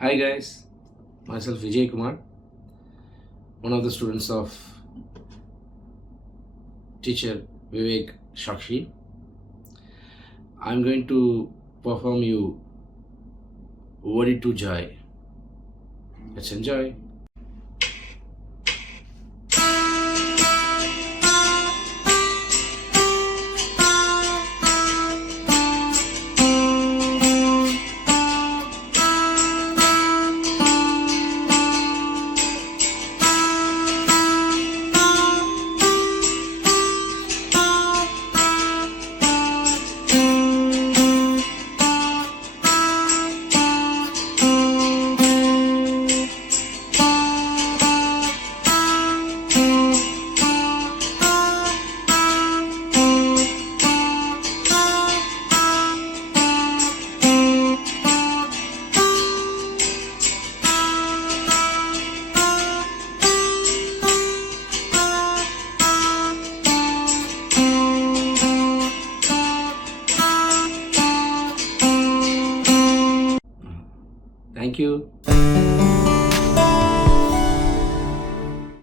Hi guys, myself Vijay Kumar, one of the students of teacher Vivek Shakshi. I'm going to perform you Odi to Joy. Let's enjoy. Thank you.